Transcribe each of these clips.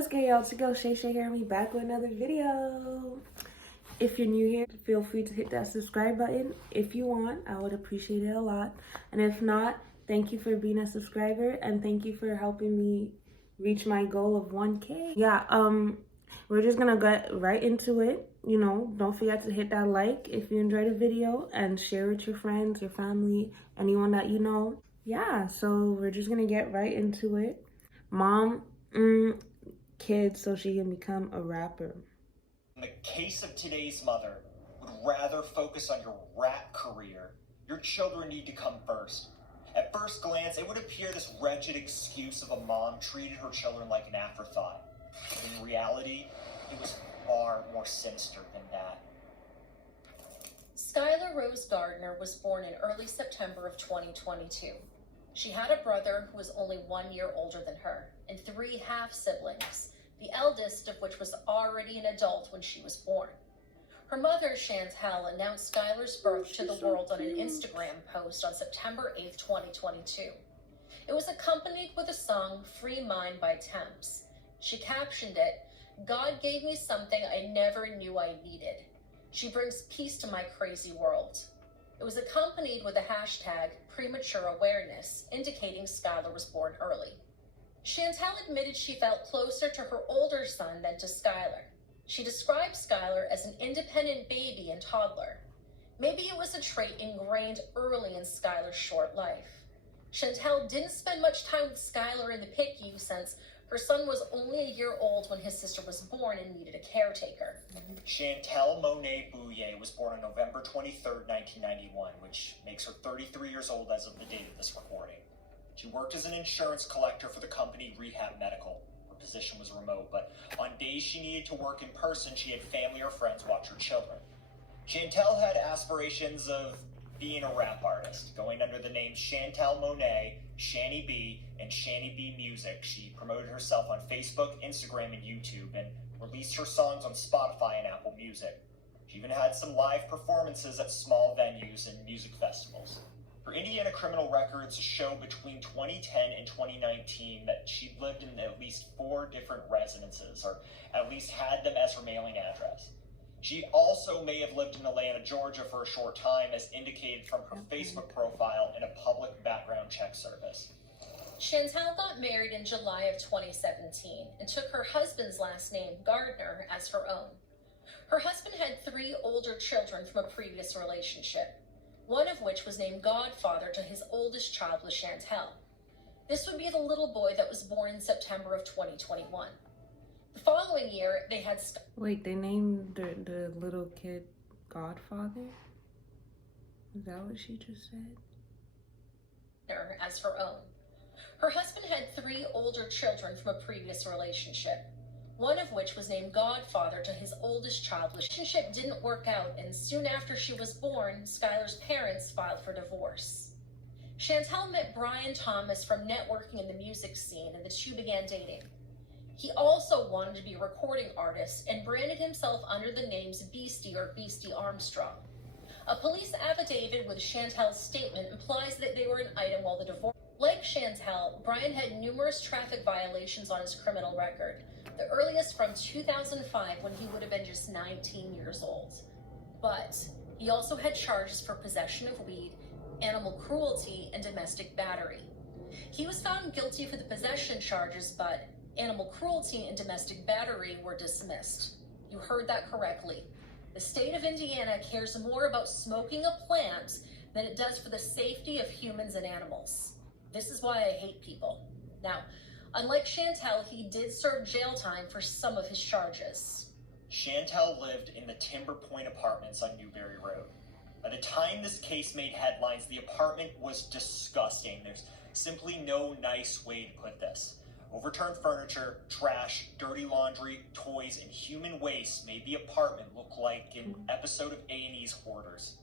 What's good, y'all? It's your girl Shay Shay here, and we back with another video. If you're new here, feel free to hit that subscribe button if you want. I would appreciate it a lot. And if not, thank you for being a subscriber, and thank you for helping me reach my goal of 1K. Yeah, we're just gonna get right into it. You know, don't forget to hit that like if you enjoyed the video, and share with your friends, your family, anyone that you know. Yeah, so we're just gonna get right into it. Mom, kids so she can become a rapper. In the case of today's mother, would rather focus on your rap career. Your children need to come first. At first glance, it would appear this wretched excuse of a mom treated her children like an afterthought. In reality, it was far more sinister than that. Skylar Rose Gardner was born in early September of 2022. She had a brother who was only 1 year older than her, and 3 half-siblings, the eldest of which was already an adult when she was born. Her mother, Chantel, announced Skylar's birth to the world on an Instagram post on September 8, 2022. It was accompanied with the song Free Mind by Temps. She captioned it, "God gave me something I never knew I needed. She brings peace to my crazy world." It was accompanied with the hashtag premature awareness, indicating Skylar was born early. Chantel admitted she felt closer to her older son than to Skylar. She described Skylar as an independent baby and toddler. Maybe it was a trait ingrained early in Skylar's short life. Chantel didn't spend much time with Skylar in the PICU since her son was only a year old when his sister was born and needed a caretaker. Chantel Monet Bouye was born on November 23rd, 1991, which makes her 33 years old as of the date of this recording. She worked as an insurance collector for the company Rehab Medical. Her position was remote, but on days she needed to work in person, she had family or friends watch her children. Chantel had aspirations of being a rap artist, going under the names Chantel Monet, Shani B, and Shani B Music. She promoted herself on Facebook, Instagram, and YouTube, and released her songs on Spotify and Apple Music. She even had some live performances at small venues and music festivals. Her Indiana criminal records show between 2010 and 2019 that she lived in at least 4 different residences, or at least had them as her mailing address. She also may have lived in Atlanta, Georgia for a short time, as indicated from her Facebook profile in a public background check service. Chantel got married in July of 2017 and took her husband's last name, Gardner, as her own. Her husband had 3 older children from a previous relationship, one of which was named Godfather to his oldest child with Chantel. This would be the little boy that was born in September of 2021. The following year, they had... Wait, they named the little kid Godfather? Is that what she just said? ...as her own. Her husband had 3 older children from a previous relationship, one of which was named Godfather to his oldest child. The relationship didn't work out, and soon after she was born, Skylar's parents filed for divorce. Chantel met Brian Thomas from networking in the music scene, and the two began dating. He also wanted to be a recording artist and branded himself under the names Beastie or Beastie Armstrong. A police affidavit with Chantel's statement implies that they were an item while the divorce. Like Chantel, Brian had numerous traffic violations on his criminal record, the earliest from 2005 when he would have been just 19 years old. But he also had charges for possession of weed, animal cruelty, and domestic battery. He was found guilty for the possession charges, but animal cruelty and domestic battery were dismissed. You heard that correctly. The state of Indiana cares more about smoking a plant than it does for the safety of humans and animals. This is why I hate people. Now, unlike Chantel, he did serve jail time for some of his charges. Chantel lived in the Timber Point Apartments on Newberry Road. By the time this case made headlines, the apartment was disgusting. There's simply no nice way to put this. Overturned furniture, trash, dirty laundry, toys, and human waste made the apartment look like an episode of A&E's Hoarders.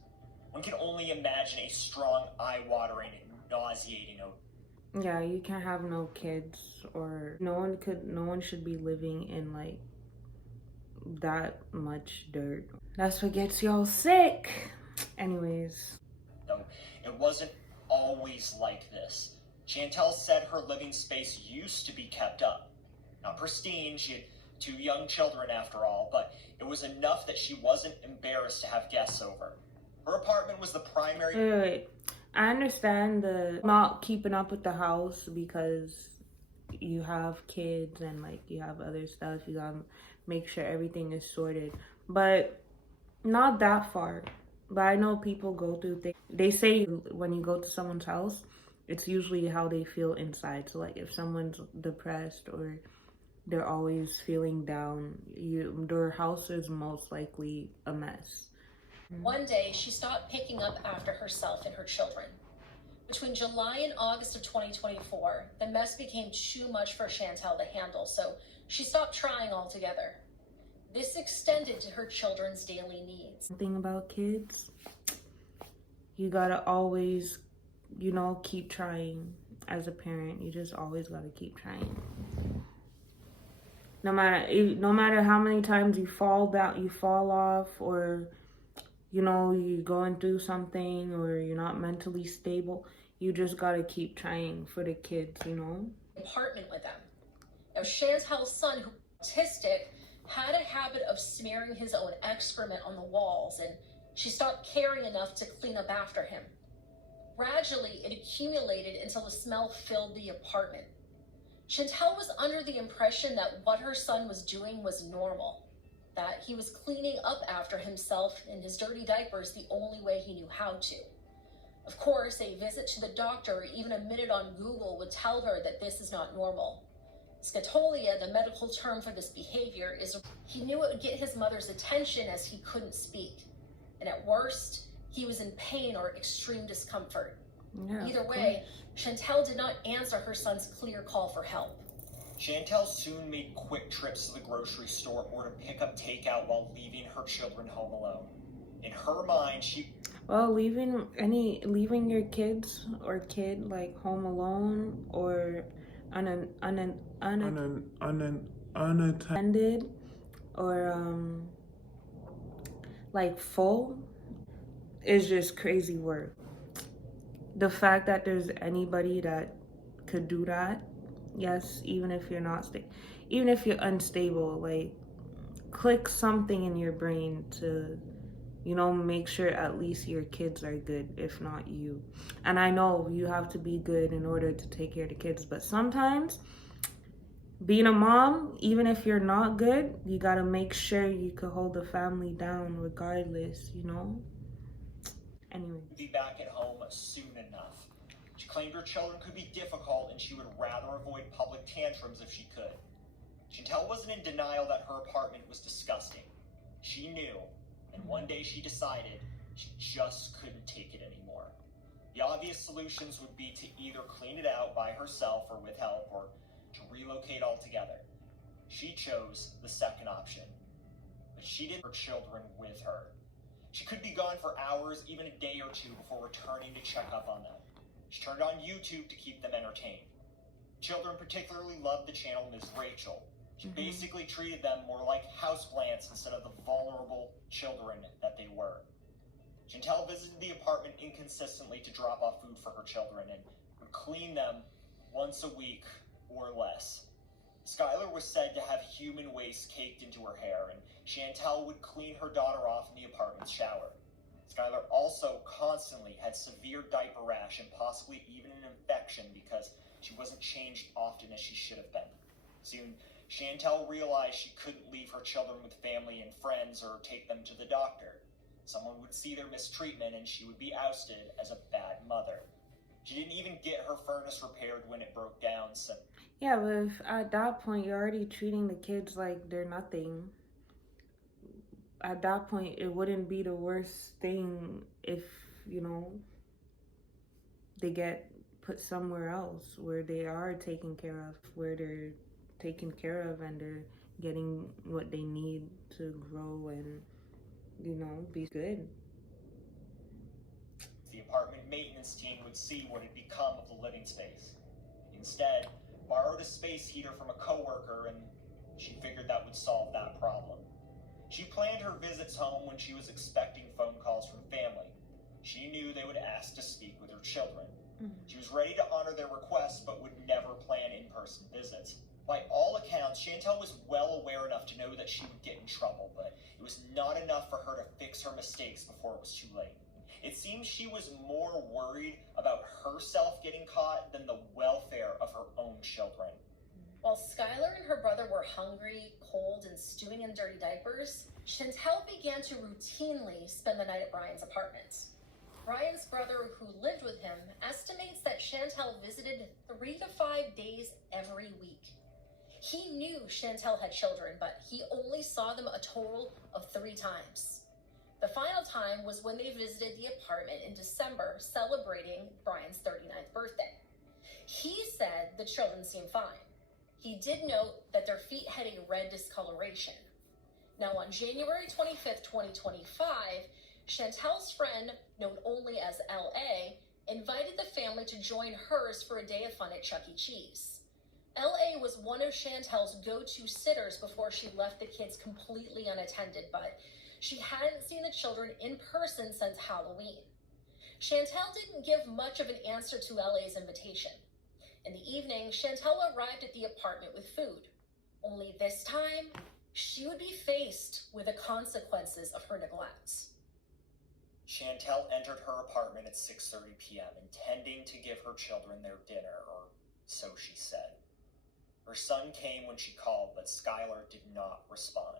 One can only imagine a strong, eye-watering, and nauseating odor. Yeah, you can't have no kids, or no one should be living in like that much dirt. That's what gets y'all sick. Anyways. No, it wasn't always like this. Chantel said her living space used to be kept up. Not pristine, she had 2 young children after all, but it was enough that she wasn't embarrassed to have guests over. Her apartment was the primary... Wait. I understand the not keeping up with the house because you have kids and like you have other stuff. You gotta make sure everything is sorted, but not that far. But I know people go through things. They say when you go to someone's house, it's usually how they feel inside. So like if someone's depressed or they're always feeling down, their house is most likely a mess. One day, she stopped picking up after herself and her children. Between July and August of 2024, the mess became too much for Chantel to handle, so she stopped trying altogether. This extended to her children's daily needs. The thing about kids, you gotta always, keep trying. As a parent, you just always gotta keep trying. No matter how many times you fall off, or you're going through something, or you're not mentally stable, you just gotta keep trying for the kids, Apartment with them. Now, Chantel's son, who was autistic, had a habit of smearing his own excrement on the walls, and she stopped caring enough to clean up after him. Gradually, it accumulated until the smell filled the apartment. Chantel was under the impression that what her son was doing was normal, that he was cleaning up after himself in his dirty diapers the only way he knew how to. Of course, a visit to the doctor or even a minute on Google would tell her that this is not normal. Scatolia, the medical term for this behavior, is he knew it would get his mother's attention as he couldn't speak. And at worst, he was in pain or extreme discomfort. Yeah, Either way, Chantel did not answer her son's clear call for help. Chantel soon made quick trips to the grocery store or to pick up takeout while leaving her children home alone. In her mind, leaving your kids or kid like home alone or unattended or like full is just crazy work. The fact that there's anybody that could do that, yes, even if you're unstable, like click something in your brain to make sure at least your kids are good, if not you. And I know you have to be good in order to take care of the kids, but sometimes being a mom, even if you're not good, you gotta make sure you could hold the family down regardless, Anyway. Be back at home soon enough. She claimed her children could be difficult and she would rather avoid public tantrums if she could. Chantel wasn't in denial that her apartment was disgusting. She knew, and one day she decided she just couldn't take it anymore. The obvious solutions would be to either clean it out by herself or with help, or to relocate altogether. She chose the second option, but she didn't have her children with her. She could be gone for hours, even a day or two, before returning to check up on them. She turned on YouTube to keep them entertained. Children particularly loved the channel Ms. Rachel. She basically treated them more like houseplants instead of the vulnerable children that they were. Chantel visited the apartment inconsistently to drop off food for her children and would clean them once a week or less. Skylar was said to have human waste caked into her hair, and Chantel would clean her daughter off in the apartment's shower. Skylar also constantly had severe diaper rash and possibly even an infection because she wasn't changed often as she should have been. Soon, Chantel realized she couldn't leave her children with family and friends or take them to the doctor. Someone would see their mistreatment and she would be ousted as a bad mother. She didn't even get her furnace repaired when it broke down, so... Yeah, but if at that point you're already treating the kids like they're nothing, at that point it wouldn't be the worst thing if, they get put somewhere else where they are taken care of, where they're taken care of and they're getting what they need to grow and, be good. The apartment maintenance team would see what had become of the living space. Instead, borrowed a space heater from a coworker, and she figured that would solve that problem. She planned her visits home when she was expecting phone calls from family. She knew they would ask to speak with her children. She was ready to honor their requests, but would never plan in-person visits. By all accounts, Chantel was well aware enough to know that she would get in trouble, but it was not enough for her to fix her mistakes before it was too late. It seems she was more worried about herself getting caught than the welfare of her own children. While Skylar and her brother were hungry, cold, and stewing in dirty diapers, Chantel began to routinely spend the night at Brian's apartment. Brian's brother, who lived with him, estimates that Chantel visited 3 to 5 days every week. He knew Chantel had children, but he only saw them a total of 3 times. The final time was when they visited the apartment in December, celebrating Brian's 39th birthday. He said the children seemed fine. He did note that their feet had a red discoloration. Now, on January 25th, 2025, Chantel's friend, known only as LA, invited the family to join hers for a day of fun at Chuck E. Cheese. LA was one of Chantel's go-to sitters before she left the kids completely unattended, but she hadn't seen the children in person since Halloween. Chantel didn't give much of an answer to LA's invitation. In the evening, Chantel arrived at the apartment with food. Only this time, she would be faced with the consequences of her neglect. Chantel entered her apartment at 6:30 p.m., intending to give her children their dinner, or so she said. Her son came when she called, but Skylar did not respond.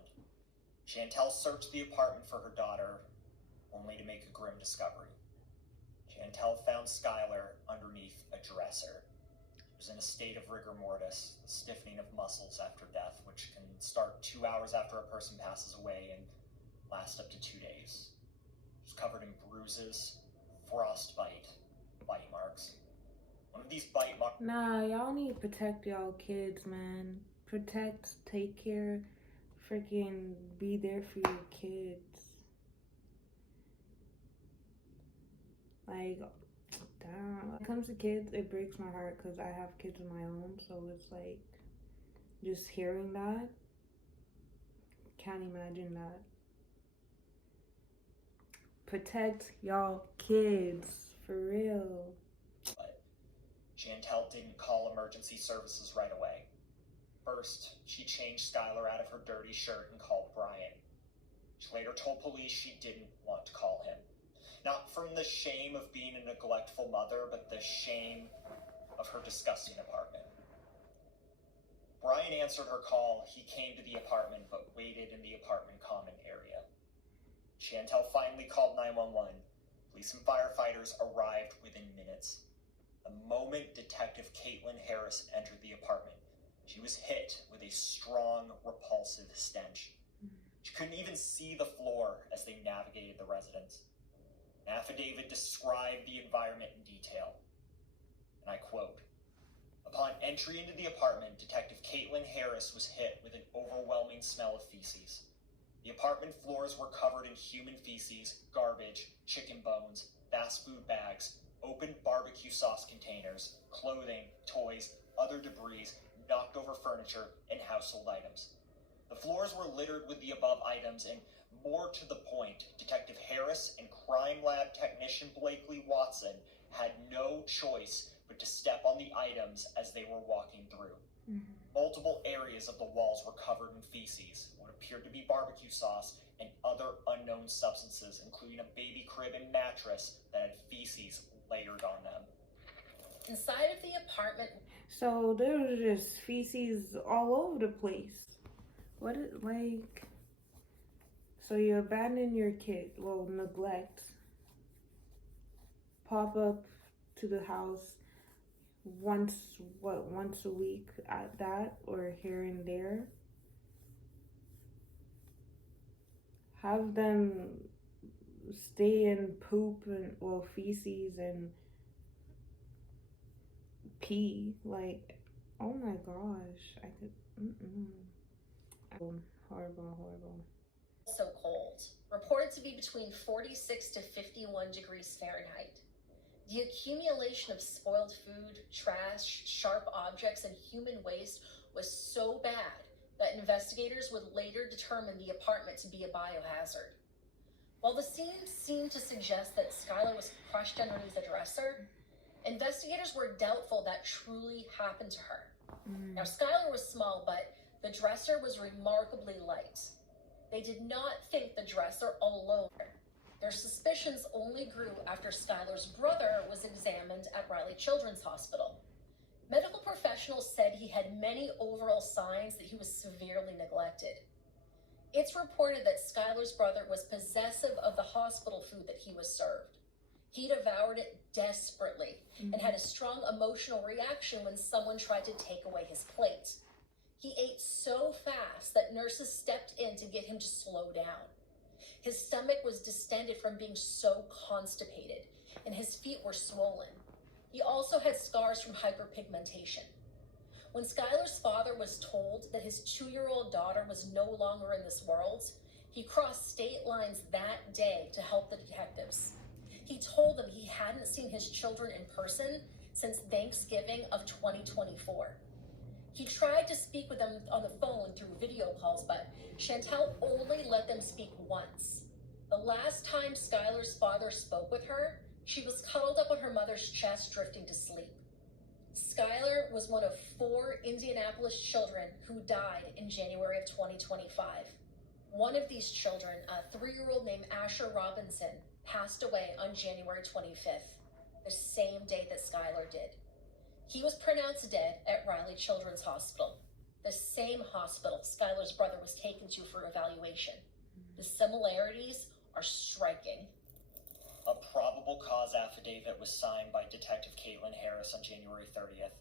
Chantel searched the apartment for her daughter, only to make a grim discovery. Chantel found Skylar underneath a dresser. She was in a state of rigor mortis, the stiffening of muscles after death, which can start 2 hours after a person passes away and last up to 2 days. She was covered in bruises, frostbite, bite marks. One of these bite marks. Nah, y'all need to protect y'all kids, man. Protect, take care, freaking be there for your kids. Like, damn. When it comes to kids, it breaks my heart because I have kids of my own, so it's like, just hearing that, can't imagine that. Protect y'all kids, for real. But Chantel didn't call emergency services right away. First, she changed Skylar out of her dirty shirt and called Brian. She later told police she didn't want to call him. Not from the shame of being a neglectful mother, but the shame of her disgusting apartment. Brian answered her call. He came to the apartment, but waited in the apartment common area. Chantel finally called 911. Police and firefighters arrived within minutes. The moment Detective Caitlin Harris entered the apartment, she was hit with a strong, repulsive stench. She couldn't even see the floor as they navigated the residence. An affidavit described the environment in detail. And I quote, "Upon entry into the apartment, Detective Caitlin Harris was hit with an overwhelming smell of feces. The apartment floors were covered in human feces, garbage, chicken bones, fast food bags, open barbecue sauce containers, clothing, toys, other debris, knocked over furniture, and household items. The floors were littered with the above items, and more to the point, Detective Harris and crime lab technician Blakely Watson had no choice but to step on the items as they were walking through. Mm-hmm. Multiple areas of the walls were covered in feces, what appeared to be barbecue sauce, and other unknown substances, including a baby crib and mattress that had feces layered on them." Inside of the apartment, So there was just feces all over the place. What is, like, so you abandon your kid, well, neglect, pop up to the house once a week at that, or here and there. Have them stay in poop and, well, feces and pee. Like, oh my gosh, I could, horrible. so cold, reported to be between 46 to 51 degrees Fahrenheit. The accumulation of spoiled food, trash, sharp objects, and human waste was so bad that investigators would later determine the apartment to be a biohazard. While the scene seemed to suggest that Skylar was crushed underneath a dresser, investigators were doubtful that truly happened to her. Now, Skylar was small, but the dresser was remarkably light. They did not think the dresser alone. Their suspicions only grew after Skylar's brother was examined at Riley Children's Hospital. Medical professionals said he had many overall signs that he was severely neglected. It's reported that Skylar's brother was possessive of the hospital food that he was served. He devoured it desperately and had a strong emotional reaction when someone tried to take away his plate. He ate so fast that nurses stepped in to get him to slow down. His stomach was distended from being so constipated, and his feet were swollen. He also had scars from hyperpigmentation. When Skylar's father was told that his 2-year-old daughter was no longer in this world, he crossed state lines that day to help the detectives. He told them he hadn't seen his children in person since Thanksgiving of 2024. He tried to speak with them on the phone through video calls, but Chantel only let them speak once. The last time Skylar's father spoke with her, she was cuddled up on her mother's chest, drifting to sleep. Skylar was one of 4 Indianapolis children who died in January of 2025. One of these children, a 3-year-old named Asher Robinson, passed away on January 25th, the same day that Skylar did. He was pronounced dead at Riley Children's Hospital, the same hospital Skylar's brother was taken to for evaluation. The similarities are striking. A probable cause affidavit was signed by Detective Caitlin Harris on January 30th.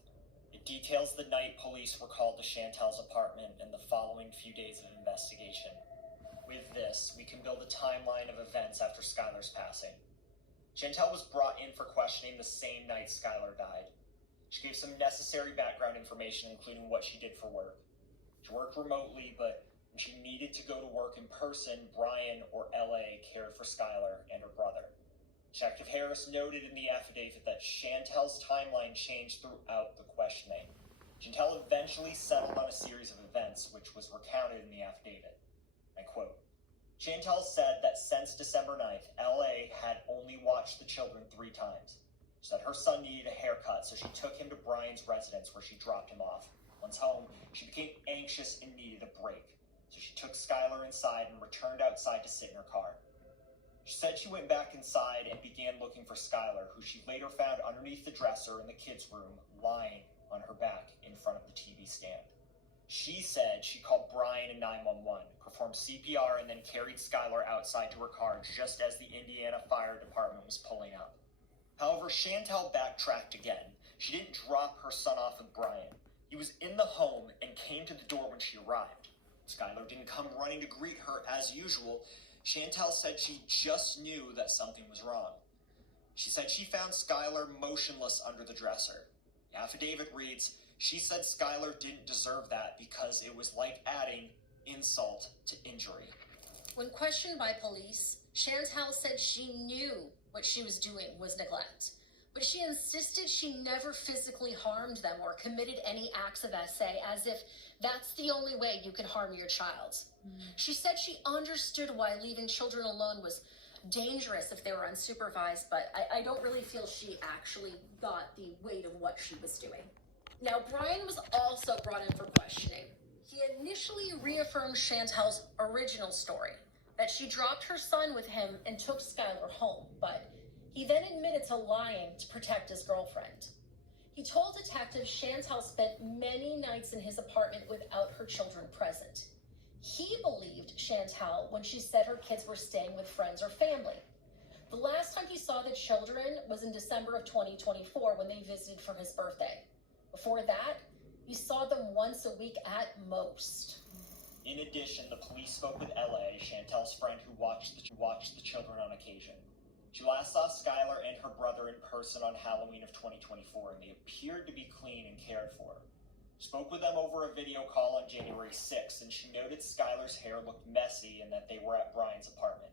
It details the night police were called to Chantel's apartment and the following few days of investigation. With this, we can build a timeline of events after Skylar's passing. Chantel was brought in for questioning the same night Skylar died. She gave some necessary background information, including what she did for work. She worked remotely, but when she needed to go to work in person, Brian or LA cared for Skylar and her brother. Detective Harris noted in the affidavit that Chantel's timeline changed throughout the questioning. Chantel eventually settled on a series of events, which was recounted in the affidavit. I quote, Chantel said that since December 9th, LA had only watched the children 3 times. She said her son needed a haircut, so she took him to Brian's residence where she dropped him off. Once home, she became anxious and needed a break. So she took Skylar inside and returned outside to sit in her car. She said she went back inside and began looking for Skylar, who she later found underneath the dresser in the kids' room, lying on her back in front of the TV stand. She said she called Brian and 911, performed CPR, and then carried Skylar outside to her car just as the Indiana Fire Department was pulling up. However, Chantel backtracked again. She didn't drop her son off with Brian. He was in the home and came to the door when she arrived. Skylar didn't come running to greet her as usual. Chantel said she just knew that something was wrong. She said she found Skylar motionless under the dresser. The affidavit reads, she said Skylar didn't deserve that because it was like adding insult to injury. When questioned by police, Chantel said she knew what she was doing was neglect, but she insisted she never physically harmed them or committed any acts of SA, as if that's the only way you could harm your child. She said she understood why leaving children alone was dangerous if they were unsupervised, but I don't really feel she actually got the weight of what she was doing. Now, Brian was also brought in for questioning. He initially reaffirmed Chantel's original story, that she dropped her son with him and took Skylar home, but he then admitted to lying to protect his girlfriend. He told detectives Chantel spent many nights in his apartment without her children present. He believed Chantel when she said her kids were staying with friends or family. The last time he saw the children was in December of 2024 when they visited for his birthday. Before that, he saw them once a week at most. In addition, the police spoke with LA, Chantel's friend who watched the children on occasion. She last saw Skylar and her brother in person on Halloween of 2024, and they appeared to be clean and cared for. She spoke with them over a video call on January 6th, and she noted Skylar's hair looked messy and that they were at Brian's apartment.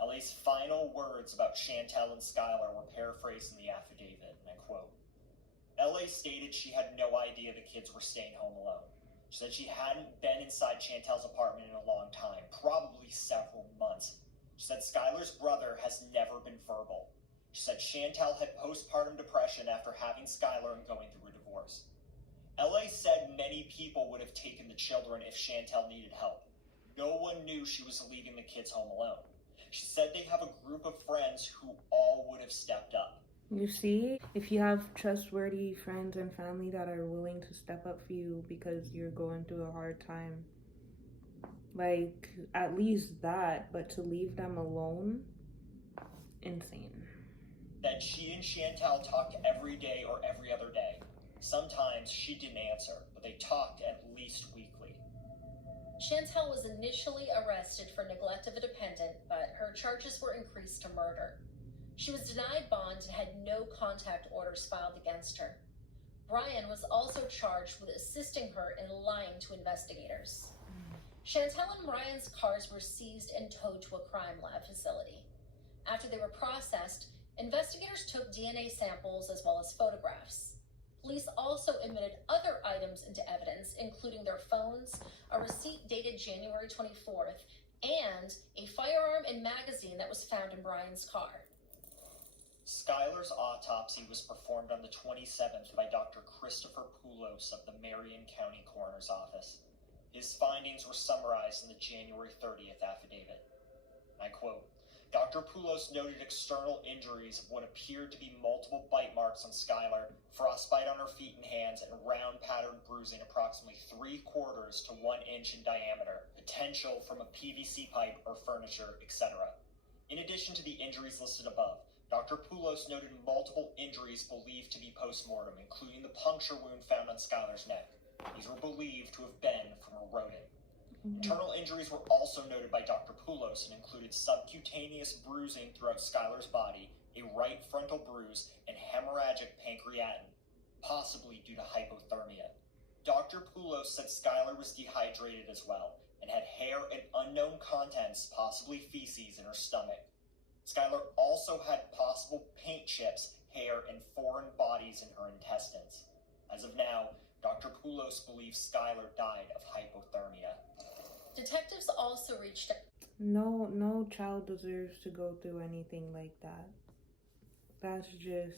LA's final words about Chantel and Skylar were paraphrased in the affidavit, and I quote, LA stated she had no idea the kids were staying home alone. She said she hadn't been inside Chantel's apartment in a long time, probably several months. She said Skylar's brother has never been verbal. She said Chantel had postpartum depression after having Skylar and going through a divorce. LA said many people would have taken the children if Chantel needed help. No one knew she was leaving the kids home alone. She said they have a group of friends who all would have stepped up. You see, if you have trustworthy friends and family that are willing to step up for you because you're going through a hard time, like, at least that, but to leave them alone, insane. That she and Chantel talked every day or every other day. Sometimes she didn't answer, but they talked at least weekly. Chantel was initially arrested for neglect of a dependent, but her charges were increased to murder. She was denied bond and had no contact orders filed against her. Brian was also charged with assisting her in lying to investigators. Chantel and Brian's cars were seized and towed to a crime lab facility. After they were processed, investigators took DNA samples as well as photographs. Police also admitted other items into evidence, including their phones, a receipt dated January 24th, and a firearm and magazine that was found in Brian's car. Skylar's autopsy was performed on the 27th by Dr. Christopher Poulos of the Marion County Coroner's Office. His findings were summarized in the January 30th affidavit. I quote, Dr. Poulos noted external injuries of what appeared to be multiple bite marks on Skylar, frostbite on her feet and hands, and round pattern bruising approximately 3/4 to 1 inch in diameter, potential from a PVC pipe or furniture, etc. In addition to the injuries listed above, Dr. Poulos noted multiple injuries believed to be post-mortem, including the puncture wound found on Skylar's neck. These were believed to have been from a rodent. Internal injuries were also noted by Dr. Poulos and included subcutaneous bruising throughout Skylar's body, a right frontal bruise, and hemorrhagic pancreatin, possibly due to hypothermia. Dr. Poulos said Skylar was dehydrated as well and had hair and unknown contents, possibly feces, in her stomach. Skylar also had possible paint chips, hair, and foreign bodies in her intestines. As of now, Dr. Poulos believes Skylar died of hypothermia. Detectives also reached out. No child deserves to go through anything like that. That's just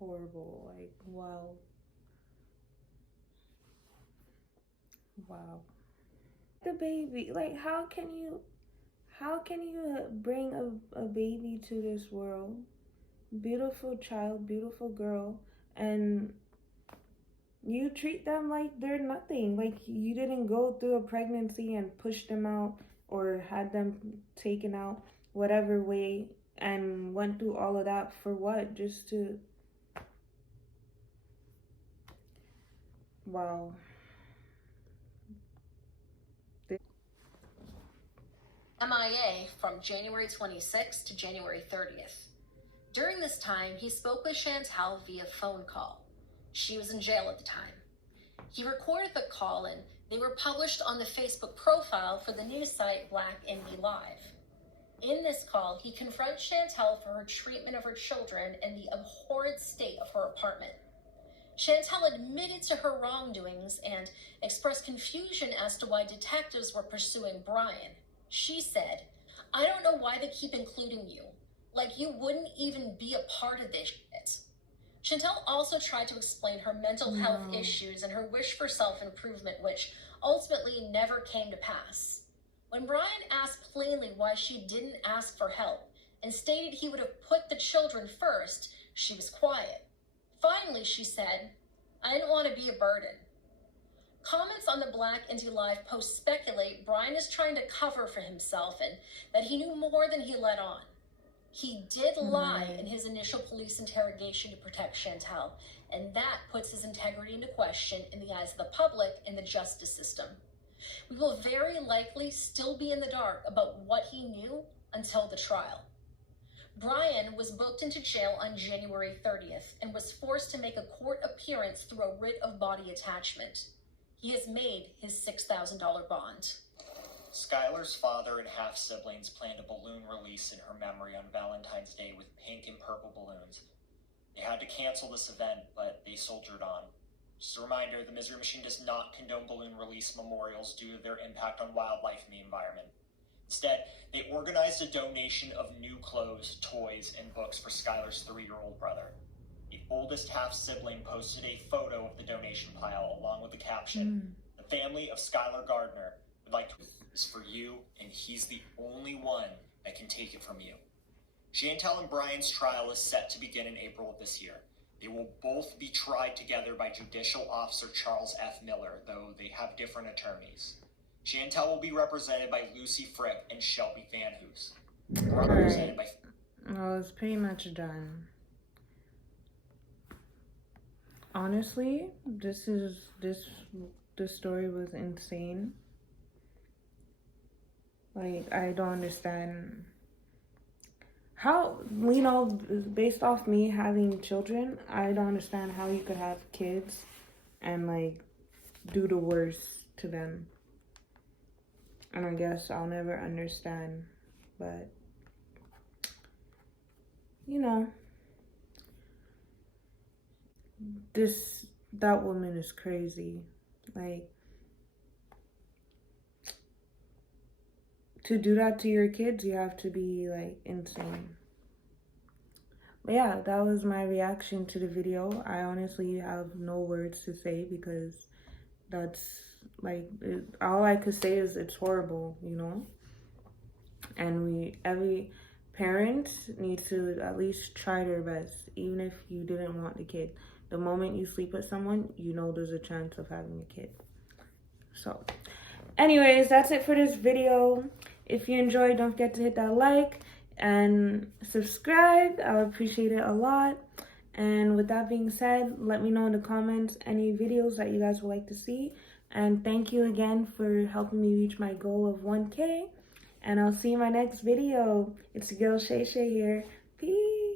horrible. Like, wow. The baby, like, how can you bring a baby to this world? Beautiful child, beautiful girl, and you treat them like they're nothing. Like, you didn't go through a pregnancy and push them out or had them taken out whatever way and went through all of that for what? Just to... Wow. MIA from January 26th to January 30th. During this time, he spoke with Chantel via phone call. She was in jail at the time. He recorded the call and they were published on the Facebook profile for the news site Black Indie Live. In this call, he confronts Chantel for her treatment of her children and the abhorrent state of her apartment. Chantel admitted to her wrongdoings and expressed confusion as to why detectives were pursuing Brian. She said, "I don't know why they keep including you. Like you wouldn't even be a part of this shit." Chantel also tried to explain her mental health issues and her wish for self-improvement, which ultimately never came to pass. When Brian asked plainly why she didn't ask for help and stated he would have put the children first, she was quiet. Finally, she said, "I didn't want to be a burden." Comments on the Black Indie Live post speculate Brian is trying to cover for himself and that he knew more than he let on. He did lie in his initial police interrogation to protect Chantel, and that puts his integrity into question in the eyes of the public and the justice system. We will very likely still be in the dark about what he knew until the trial. Brian was booked into jail on January 30th and was forced to make a court appearance through a writ of body attachment. He has made his $6,000 bond. Skylar's father and half-siblings planned a balloon release in her memory on Valentine's Day with pink and purple balloons. They had to cancel this event, but they soldiered on. Just a reminder, the Misery Machine does not condone balloon release memorials due to their impact on wildlife and the environment. Instead, they organized a donation of new clothes, toys, and books for Skylar's 3-year-old brother. The oldest half-sibling posted a photo of the donation pile along with the caption, "The family of Skylar Gardner would like to is for you, and he's the only one that can take it from you." Chantel and Brian's trial is set to begin in April of this year. They will both be tried together by Judicial Officer Charles F. Miller, though they have different attorneys. Chantel will be represented by Lucy Frick and Shelby Van Hoos. Represented by... Well, it's pretty much done. Honestly, this story was insane. Like, I don't understand how, based off me having children, I don't understand how you could have kids and, like, do the worst to them. And I guess I'll never understand, but, that woman is crazy. Like, to do that to your kids, you have to be, like, insane. But yeah, that was my reaction to the video. I honestly have no words to say because that's, like, all I could say is it's horrible, And every parent needs to at least try their best, even if you didn't want the kid. The moment you sleep with someone, there's a chance of having a kid. So, anyways, that's it for this video. If you enjoyed, don't forget to hit that like and subscribe. I would appreciate it a lot. And with that being said, let me know in the comments any videos that you guys would like to see. And thank you again for helping me reach my goal of 1K. And I'll see you in my next video. It's your girl Shay Shay here. Peace.